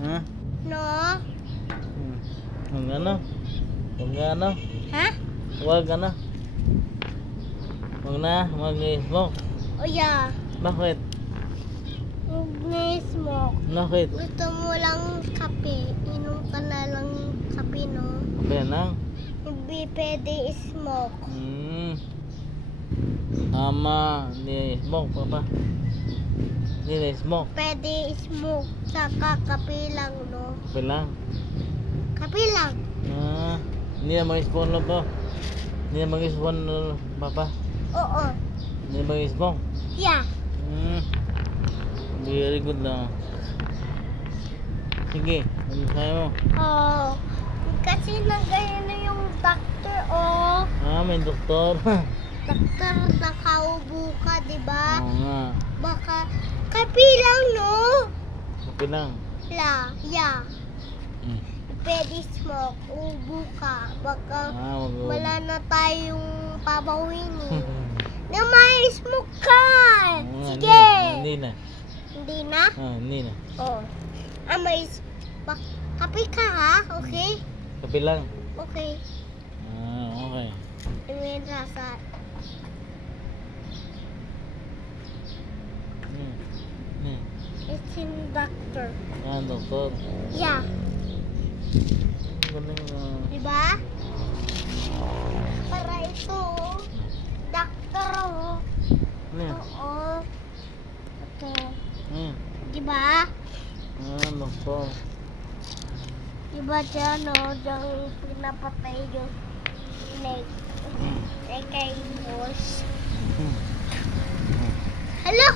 Ha? No? Ang ano? Huwag nga ano? Ha? Huwag ano? Huwag na, mag-smoke. O yeah. Bakit? Huwag na smoke. Bakit? Gusto mo lang kape. Inom ka na lang kape, no? Kaya lang. Hindi pwede smoke. Tama, hindi smoke pa. Hindi na smoke. Pwede smoke. Saka kape lang, no? Kape lang. Kape lang. Hindi na mag-spawn na po. Hindi na mag-spawn na papa. Oo. Hindi na mag-smoke. Yeah. Very good lang. Sige, ano kaya mo? Oh. Kasi nagaya na yung doctor, oh. May doktor. Doktor, nakaubo ka, diba? Oo nga. Baka, kape lang, no? Kape lang. Yeah. Pwede smoke, ubo ka. Baka wala na tayong papawin eh. Na may smoke ka! Sige! Hindi na. Hindi na? Hindi na. Oo. May kape ka ha? Okay? Kape lang. Okay. Okay. Imin rasa. It's in doctor. Doktor. Yeah. Galing Diba? Para ito, oh. Doctor, oh. Oo. Ito. Diba? Doktor. Diba dyan, oh. Dyan pinapatay yung snake. Kay horse. Hello?